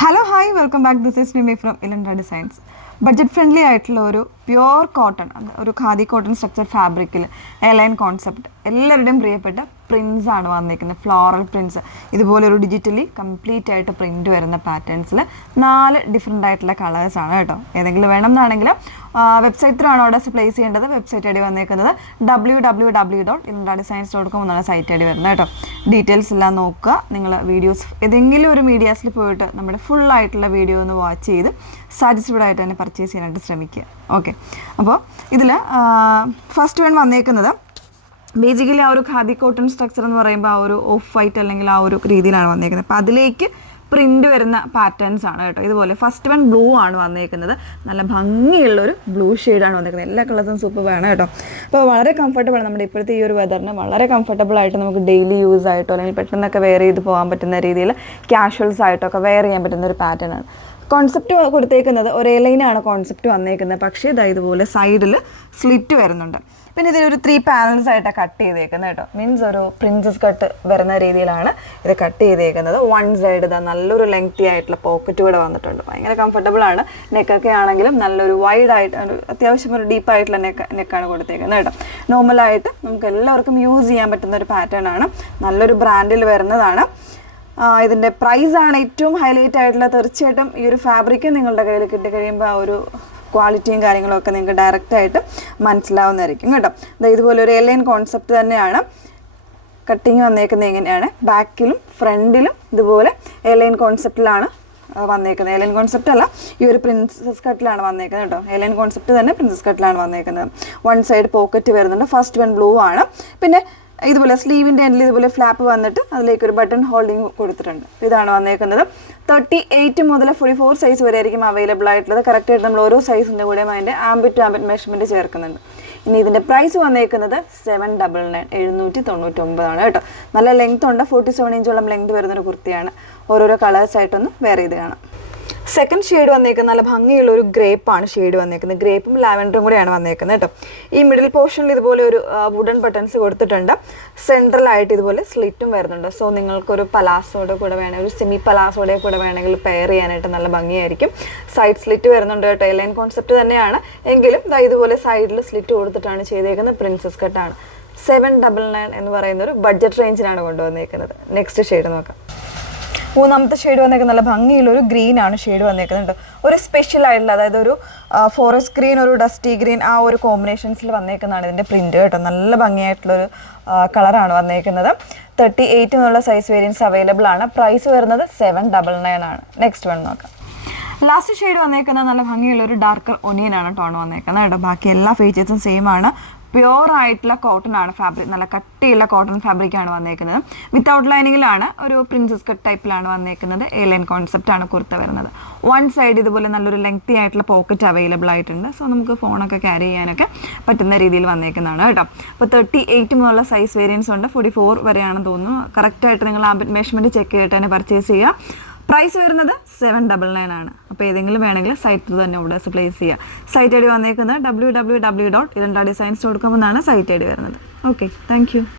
Hello hi welcome back. This is Nimi from Ilanda designs. Budget friendly ആയിട്ടുള്ള ഒരു pure cotton, ഒരു khadi cotton structure ഫാബ്രിക്കിൽ airline concept എല്ലാവരുടെയും പ്രിയപ്പെട്ട പ്രിൻസ് ആണ് വന്നിരിക്കുന്നത്. ഫ്ലോറൽ പ്രിൻസ്, ഇതുപോലെ ഒരു ഡിജിറ്റലി കംപ്ലീറ്റ് ആയിട്ട് പ്രിൻറ്റ് വരുന്ന പാറ്റേൺസിൽ 4 ഡിഫറെൻ്റ് ആയിട്ടുള്ള കളേഴ്സാണ് കേട്ടോ. ഏതെങ്കിലും വേണം എന്നാണെങ്കിൽ വെബ്സൈറ്റിലാണ് ഓർഡേഴ്സ് പ്ലേസ് ചെയ്യേണ്ടത്. വെബ്സൈറ്റ് ഐ ഡി വന്നിരിക്കുന്നത് www.ilendadesigns.com എന്നാണ് സൈറ്റ് ഐ ഡി വരുന്നത് കേട്ടോ. ഡീറ്റെയിൽസ് എല്ലാം നോക്കുക. നിങ്ങൾ വീഡിയോസ് ഏതെങ്കിലും ഒരു മീഡിയാസിൽ പോയിട്ട് നമ്മുടെ ഫുൾ ആയിട്ടുള്ള വീഡിയോ ഒന്ന് വാച്ച് ചെയ്ത് സാറ്റിസ്ഫൈഡ് ആയിട്ട് തന്നെ പർച്ചേസ് ചെയ്യാനായിട്ട് ശ്രമിക്കുക. ഓക്കെ, അപ്പോൾ ഇതിൽ ഫസ്റ്റ് വൺ വന്നേക്കുന്നത് ബേസിക്കലി ആ ഒരു ഖാദി കോട്ടൺ സ്ട്രക്ചർ എന്ന് പറയുമ്പോൾ ആ ഒരു ഓഫ് വൈറ്റ് അല്ലെങ്കിൽ ആ ഒരു രീതിയിലാണ് വന്നേക്കുന്നത്. അപ്പോൾ അതിലേക്ക് പ്രിൻ്റ് വരുന്ന പാറ്റേൺസ് ആണ് കേട്ടോ. ഇതുപോലെ ഫസ്റ്റ് വൺ ബ്ലൂ ആണ് വന്നേക്കുന്നത്. നല്ല ഭംഗിയുള്ളൊരു ബ്ലൂ ഷെയ്ഡാണ് വന്നേക്കുന്നത്. എല്ലാ കളേഴ്സും സൂപ്പർ ആണ് കേട്ടോ. അപ്പോൾ വളരെ കംഫർട്ടബിൾ ആണ്. നമ്മുടെ ഇപ്പോഴത്തെ ഈ ഒരു വെതറിന് വളരെ കംഫർട്ടബിൾ ആയിട്ട് നമുക്ക് ഡെയിലി യൂസ് ആയിട്ടോ അല്ലെങ്കിൽ പെട്ടെന്നൊക്കെ വെയർ ചെയ്ത് പോകാൻ പറ്റുന്ന രീതിയിൽ ക്യാഷ്വൽസ് ആയിട്ടൊക്കെ വെയർ ചെയ്യാൻ പറ്റുന്ന ഒരു പാറ്റേൺ ആണ്. കോൺസെപ്റ്റ് കൊടുത്തേക്കുന്നത് ഒരേ ലൈനാണ് കോൺസെപ്റ്റ് വന്നേക്കുന്നത്. പക്ഷേ ഇതുപോലെ സൈഡിൽ സ്ലിറ്റ് വരുന്നുണ്ട്. പിന്നെ ഇതിനൊരു 3 പാനൽസ് ആയിട്ടാണ് കട്ട് ചെയ്തേക്കുന്നത് കേട്ടോ. മീൻസ് ഒരു പ്രിൻസസ് കട്ട് വരുന്ന രീതിയിലാണ് ഇത് കട്ട് ചെയ്തേക്കുന്നത്. വൺ സൈഡ് ഇതാ നല്ലൊരു ലെങ്തി ആയിട്ടുള്ള പോക്കറ്റ് കൂടെ വന്നിട്ടുണ്ട്. ഭയങ്കര കംഫർട്ടബിൾ ആണ്. നെക്കൊക്കെ ആണെങ്കിലും നല്ലൊരു വൈഡ് ആയിട്ട് അത്യാവശ്യം ഒരു ഡീപ്പായിട്ടുള്ള നെക്കാണ് കൊടുത്തേക്കുന്നത് കേട്ടോ. നോർമലായിട്ട് നമുക്ക് എല്ലാവർക്കും യൂസ് ചെയ്യാൻ പറ്റുന്ന ഒരു പാറ്റേൺ ആണ്. നല്ലൊരു ബ്രാൻഡിൽ വരുന്നതാണ്. ഇതിൻ്റെ പ്രൈസാണ് ഏറ്റവും ഹൈലൈറ്റ് ആയിട്ടുള്ള. തീർച്ചയായിട്ടും ഈ ഒരു ഫാബ്രിക്ക് നിങ്ങളുടെ കയ്യിൽ കിട്ടിക്കഴിയുമ്പോൾ ആ ഒരു ക്വാളിറ്റിയും കാര്യങ്ങളൊക്കെ നിങ്ങൾക്ക് ഡയറക്റ്റായിട്ട് മനസ്സിലാവുന്നതായിരിക്കും കേട്ടോ. ഇതുപോലെ ഒരു എയർലൈൻ കോൺസെപ്റ്റ് തന്നെയാണ്. കട്ടിങ് വന്നേക്കുന്നത് എങ്ങനെയാണ്, ബാക്കിലും ഫ്രണ്ടിലും ഇതുപോലെ എയർലൈൻ കോൺസെപ്റ്റിലാണ് വന്നേക്കുന്നത്. എയർലൈൻ കോൺസെപ്റ്റ് അല്ല, ഈ ഒരു പ്രിൻസസ് കട്ടിലാണ് വന്നേക്കുന്നത് കേട്ടോ. എയർലൈൻ കോൺസെപ്റ്റ് തന്നെ പ്രിൻസസ് കട്ടിലാണ് വന്നേക്കുന്നത്. വൺ സൈഡ് പോക്കറ്റ് വരുന്നുണ്ട്. ഫസ്റ്റ് വൺ ബ്ലൂ ആണ്. പിന്നെ ഇതുപോലെ സ്ലീവിൻ്റെ എൻഡിൽ ഇതുപോലെ ഫ്ലാപ്പ് വന്നിട്ട് അതിലേക്ക് ഒരു ബട്ടൺ ഹോൾഡിങ് കൊടുത്തിട്ടുണ്ട്. ഇതാണ് വന്നേക്കുന്നത്. 38 മുതൽ 44 സൈസ് വരെ ആയിരിക്കും അവൈലബിൾ ആയിട്ടുള്ളത്. കറക്റ്റായിട്ട് നമ്മൾ ഓരോ സൈസിൻ്റെ കൂടെയും അതിൻ്റെ ആംബിറ്റ് ടു ആംബിറ്റ് മെഷർമെൻറ്റ് ചേർക്കുന്നുണ്ട്. ഇനി ഇതിൻ്റെ പ്രൈസ് വന്നേക്കുന്നത് 799 799 കേട്ടോ. നല്ല ലെങ്ത് ഉണ്ട്. 47 ഇഞ്ചോളം ലെങ്ത് വരുന്നൊരു കുർത്തിയാണ്. ഓരോരോ കളേഴ്സായിട്ടൊന്ന് വേറെ ചെയ്ത് കാണാം. സെക്കൻഡ് ഷെയ്ഡ് വന്നേക്കുന്നത് നല്ല ഭംഗിയുള്ള ഒരു ഗ്രേപ്പാണ് ഷെയ്ഡ് വന്നേക്കുന്നത്. ഗ്രേപ്പും ലാവൻഡറും കൂടെയാണ് വന്നേക്കുന്നത് കേട്ടോ. ഈ മിഡിൽ പോർഷനിൽ ഇതുപോലെ ഒരു വുഡൻ ബട്ടൺസ് കൊടുത്തിട്ടുണ്ട്. സെൻട്രലായിട്ട് ഇതുപോലെ സ്ലിറ്റും വരുന്നുണ്ട്. സോ നിങ്ങൾക്കൊരു പലാസോടെ കൂടെ വേണമെങ്കിൽ, ഒരു സെമി പലാസോടെ കൂടെ വേണമെങ്കിൽ പെയർ ചെയ്യാനായിട്ട് നല്ല ഭംഗിയായിരിക്കും. സൈഡ് സ്ലിറ്റ് വരുന്നുണ്ട് കേട്ടോ. എയർലൈൻ കോൺസെപ്റ്റ് തന്നെയാണ് എങ്കിലും ഇതുപോലെ സൈഡിൽ സ്ലിറ്റ് കൊടുത്തിട്ടാണ് ചെയ്തേക്കുന്നത്. പ്രിൻസസ് കട്ടാണ്. 799 എന്ന് പറയുന്ന ഒരു ബഡ്ജറ്റ് റേഞ്ചിലാണ് കൊണ്ടുവന്നേക്കുന്നത്. നെക്സ്റ്റ് ഷെയ്ഡ് നോക്കാം. മൂന്നാമത്തെ ഷെയ്ഡ് വന്നേക്കുന്നത് നല്ല ഭംഗിയുള്ളൊരു ഗ്രീൻ ആണ് ഷെയ്ഡ് വന്നേക്കുന്നുണ്ട്. ഒരു സ്പെഷ്യൽ ആയിട്ടുള്ള, അതായത് ഒരു ഫോറസ്റ്റ് ഗ്രീൻ, ഒരു ഡസ്റ്റി ഗ്രീൻ, ആ ഒരു കോമ്പിനേഷൻസിൽ വന്നേക്കുന്നതാണ് ഇതിൻ്റെ പ്രിൻറ്റ് കേട്ടോ. നല്ല ഭംഗിയായിട്ടുള്ളൊരു കളറാണ് വന്നേക്കുന്നത്. 38 എന്നുള്ള സൈസ് വേരിയൻസ് അവൈലബിൾ ആണ്. പ്രൈസ് വരുന്നത് 799 ആണ്. നെക്സ്റ്റ് വൺ നോക്കാം. ലാസ്റ്റ് ഷെയ്ഡ് വന്നേക്കുന്നത് നല്ല ഭംഗിയുള്ളൊരു ഡാർക്കർ ഒനിയൻ ആണ് ടോൺ വന്നേക്കുന്നത് കേട്ടോ. ബാക്കി എല്ലാ ഫീച്ചേഴ്സും സെയിം ആണ്. പ്യുവർ ആയിട്ടുള്ള കോട്ടൺ ആണ് ഫാബ്രിക്. നല്ല കട്ടിയുള്ള കോട്ടൺ ഫാബ്രിക്കാണ് വന്നേക്കുന്നത്. വിത്തൗട്ട് ലൈനിങ്ങിലാണ്, ഒരു പ്രിൻസസ് കട്ട് ടൈപ്പിലാണ് വന്നേക്കുന്നത്. എയർലൈൻ കോൺസെപ്റ്റ് ആണ് കുർത്ത വരുന്നത്. വൺ സൈഡ് ഇതുപോലെ നല്ലൊരു ലെങ്തി ആയിട്ടുള്ള പോക്കറ്റ് അവൈലബിൾ ആയിട്ടുണ്ട്. സോ നമുക്ക് ഫോണൊക്കെ ക്യാരി ചെയ്യാനൊക്കെ പറ്റുന്ന രീതിയിൽ വന്നേക്കുന്നതാണ് കേട്ടോ. അപ്പോൾ 38 മുതലുള്ള സൈസ് വേരിയൻസ് ഉണ്ട്. 44 വരെയാണെന്ന് തോന്നുന്നു. കറക്റ്റായിട്ട് നിങ്ങൾ ആ മെഷർമെൻറ്റ് ചെക്ക് ചെയ്തിട്ട് തന്നെ പർച്ചേസ് ചെയ്യുക. പ്രൈസ് വരുന്നത് 799 ആണ്. അപ്പോൾ ഏതെങ്കിലും വേണമെങ്കിൽ സൈറ്റിൽ തന്നെ ഓർഡേഴ്സ് പ്ലേസ് ചെയ്യുക. സൈറ്റ് ഐ ഡി വന്നേക്കുന്നത് www.ilendadesigns.com എന്നാണ് സൈറ്റ് ഐ ഡി വരുന്നത്. Okay, thank you.